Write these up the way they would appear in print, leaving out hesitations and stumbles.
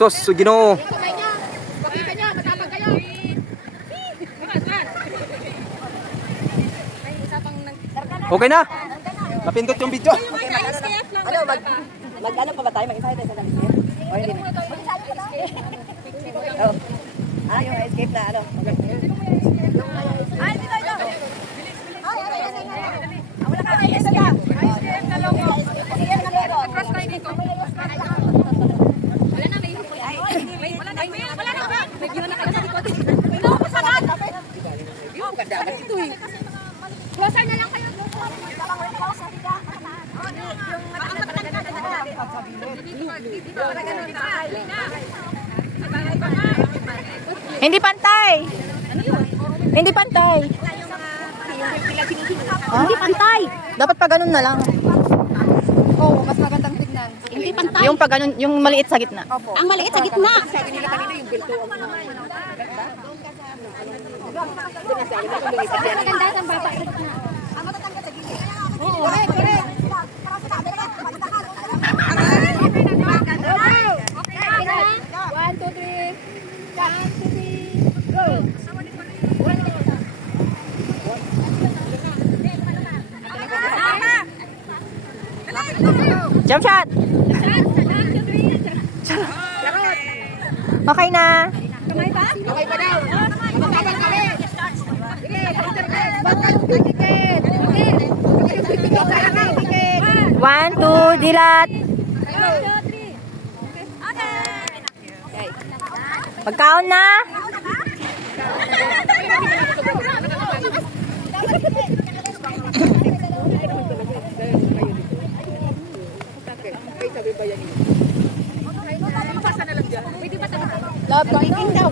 Tos, Ginoo. Pakita niya, matapag kayo. Okay na. Napindot yung video. Ano, mag-ano pa ba tayo? Mag-isa tayo sa dalisir? O hindi na? Oh. Ah, yung escape na ano? Ay, dito, dito! Wala ka, escape na! Escape na lang mo! Escape na meron! Cross tayo dito! Wala na, may wala na, wala na ba? May giwan na kayo sa likod. May nakupasaran! Yung ganda ka dito eh. Closer na lang kayo. Hindi pantay. Hindi pantay. Hindi pantay. Dapat pa ganun na lang. Oo, mas magandang tignan. Hindi pantay. Yung pa ganun, yung maliit sa gitna. Opo. Ang maliit sa gitna. Sabi nila kanina yung bilto. Maganda sa baba. Ang matatanggal sa gilid. Oo, correct. One, two, three. Go. Jump shot. Okay na. Kamay ba? Okay pa daw. Magkabang kami. Sige, ticket. 1, 2, dilat. Pagkaon na. Love, tingin daw.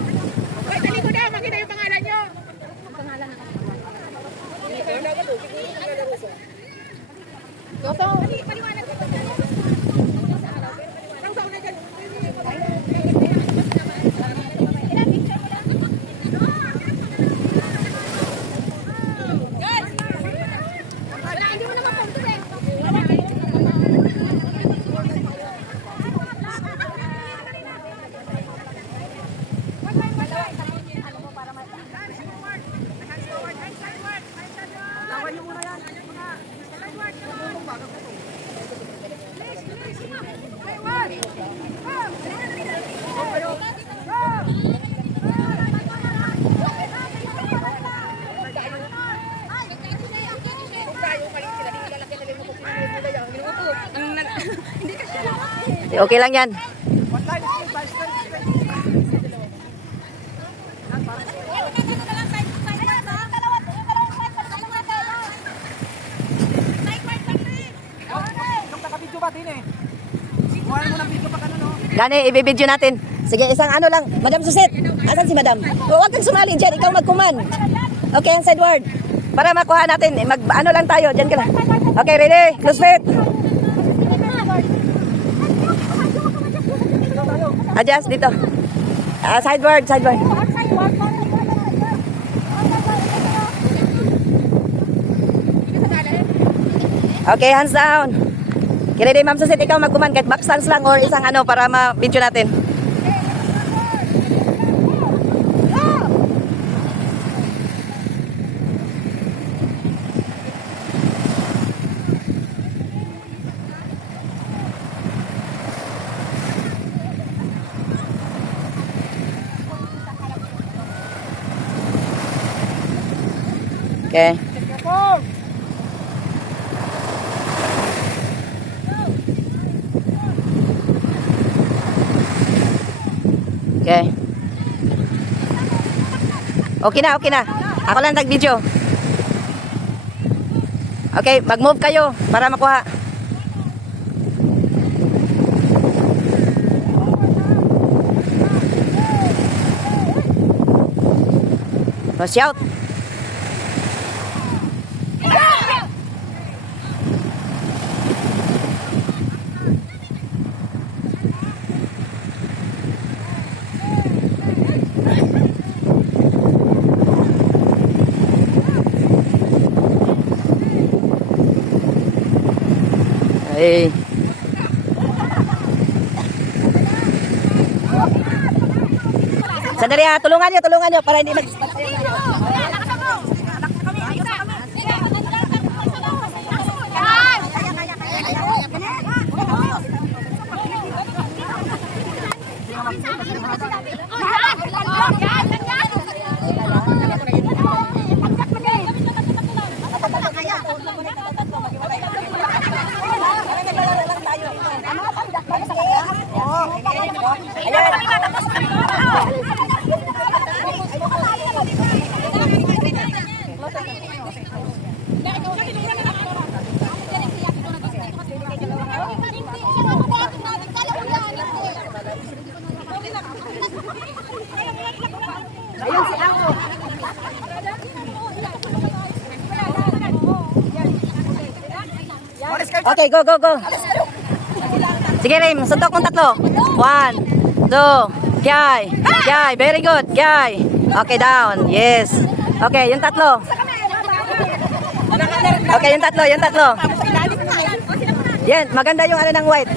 Ay, dali ko na. Makita yung pangalan nyo. Goto. Paliwanag ko. Okay lang yan. Gani, ibibidyo natin. Sige, isang ano lang. Madam Suset, asan si Madam? Huwag kang sumali dyan, ikaw magkuman. Okay, ang side word. Para makuha natin, ano lang tayo, dyan ka lang. Okay, ready? Close fit. Adjust dito. Sideward, sideward. Okay, hands down. Okay, ready, Ma'am Susit, ikaw magkuman kahit back stance lang or isang ano para ma-video natin. Okay. Okay. Okay na, okay na. Ako lang nag-video. Okay, mag-move kayo para makuha. So, shout. Hey. Sandali ha, tulungan nyo para hindi mag... Okay, go. Sige, Rim. Suntok mong tatlo. 1, 2, Gyay. Very good. Gyay. Okay, down. Yes. Okay, yung tatlo. Yan, maganda yung ano ng white.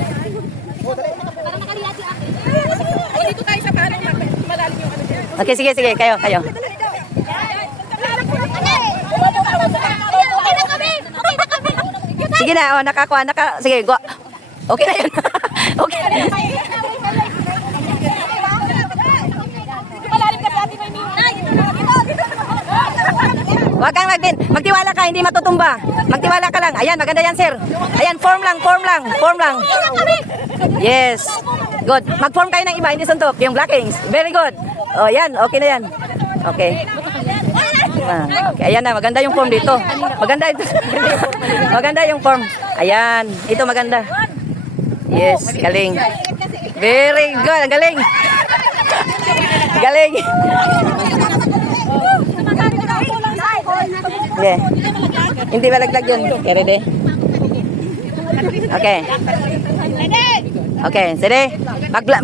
Dito tayo sa parang malalim yung ano dyan. Okay, sige. Kayo. Okay na kami! Sige na, nakakuha. Sige, go. Okay na yun. Okay. Malalim kasi atin may Huwag kang magtiwala ka, hindi matutumba. Magtiwala ka lang. Ayan, maganda yan, sir. Ayan, form lang. Yes. Good. Mag-form kayo ng iba, hindi suntok. Yung blockings. Very good. Oh, yan. Okay na yan. Okay. Okay, ayan na. Maganda yung form dito. Maganda ito. Maganda yung form. Ayan. Ito maganda. Yes. Galing. Very good. Galing. Yeah. Hindi malaglag yun. Okay, ready? Okay, sige.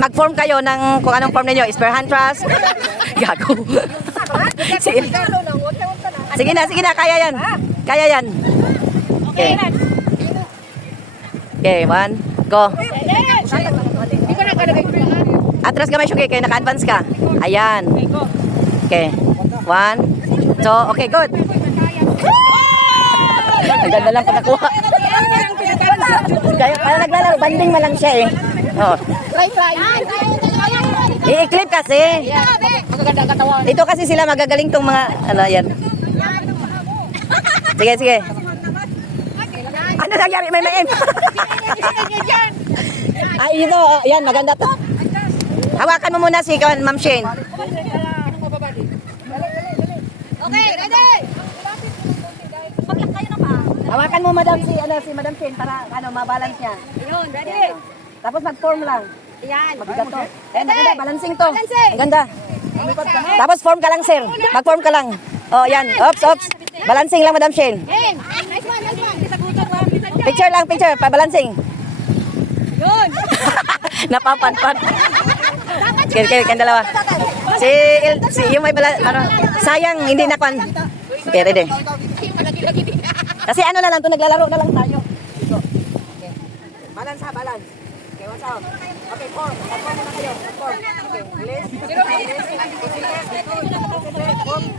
Mag-form kayo ng kung anong form ninyo. Spare hand thrust. Gago. Sige na. Kaya yan. Okay, 1, go. Atras ka may syugi, kayo naka-advance ka. Ayan. Okay. 1, 2, okay, good. Ang ganda lang pagkakuha. Kaya parang naglalaro, banding man lang siya eh. Oh. I-clip kasi. Ito kasi sila magagaling tong mga, ano yan. Sige. Ano nangyari? May main. Ay, ito. Yan, maganda to. Hawakan mo muna si Ma'am Shane. Okay, ready? Maglang kayo na pa. Hawakan mo si Madam Shane para ma-balance niya. Ayun, ready? Tapos mag-form lang. Yan. Mabigat to. Maganda, balancing to. Balancing. Ang ganda. Tapos form ka lang, sir. Mag-form ka lang. Oh, yan. Oops. Balancing lang, Madam Shane. Nice one. Picture lang, pa-balancing. Yun. Napapanpan. Kaya dalawa. Si yung may sayang, hindi nakuan. Okay, ready. Kasi ano na lang to, naglalaro na lang tayo. Okay. Balance. Okay, what's up? Okay, form. Form muna kayo. Form. Okay, release.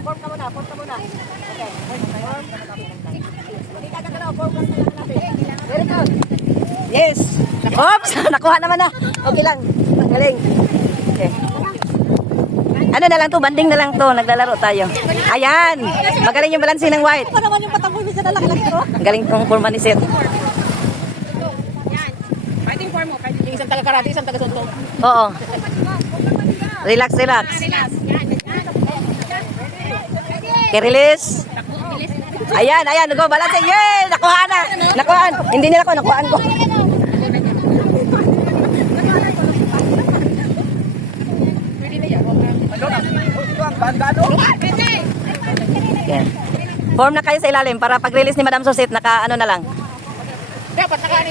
Form ka muna. Okay. Hindi ka gagalaw, form ka natin. Very good. Yes. Oops, nakuha naman na. Okay lang. Galing. Okay. Ano na lang to, banding na lang to, naglalaro tayo. Ayan. Magaling yung balancing ng white. Ano naman yung patangol niya na lang ko? Galing tong forma ni Sir. Fighting form mo. Yung isang taga-karate, isang taga-suntok. Oo. Relax. Okay, release. Ayan, go, balancing. Yay! Nakuhaan. Hindi nila ko, nakuhaan ko. Okay. Form na kayo sa ilalim para pag-release ni Madam Susit, naka ano na lang. Dapat nakaano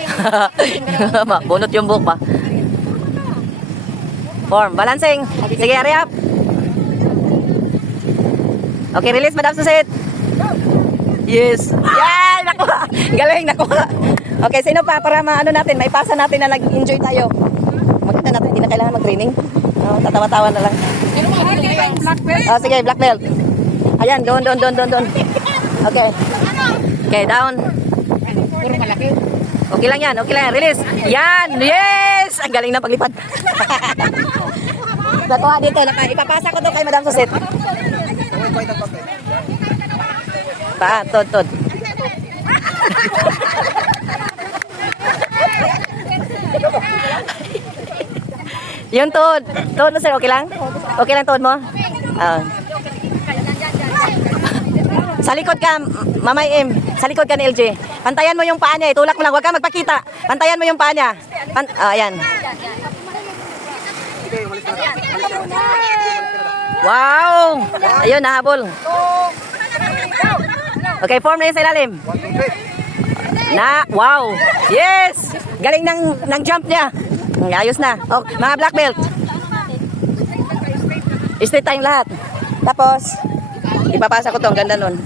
Bunot yung buhok pa. Form, balancing. Sige, hurry up. Okay, release Madam Susit. Yes. Yay! Nakuha. Galing, nakuha. Okay, sino pa para maano natin, maipasa natin na nag-enjoy tayo. Maganda natin, hindi na kailangan mag-training. No, tatawa-tawa na lang. Oh, sige, black belt. Ayan, doon. Okay. Okay, down. Puro malaki. Okay lang yan. Release. Yan, yes! Ang galing ng paglipad. Nakuha dito. Ipapasa ko to kay Madam Susit. Tod. Yung tuhod mo sir, okay lang? Okay lang tuhod mo? Sa likod ka, Mamay M. Sa likod ka ni LJ. Pantayan mo yung paa niya, itulak mo lang, huwag ka magpakita. Pantayan mo yung paa niya. Ayan. Wow! Ayun, nahabol. Okay, form na yun sa ilalim. Wow! Yes! Galing ng jump niya. Ayos na. Oh, mga black belt. Straight tayong lahat. Tapos, ipapasa ko to. Ang ganda nun.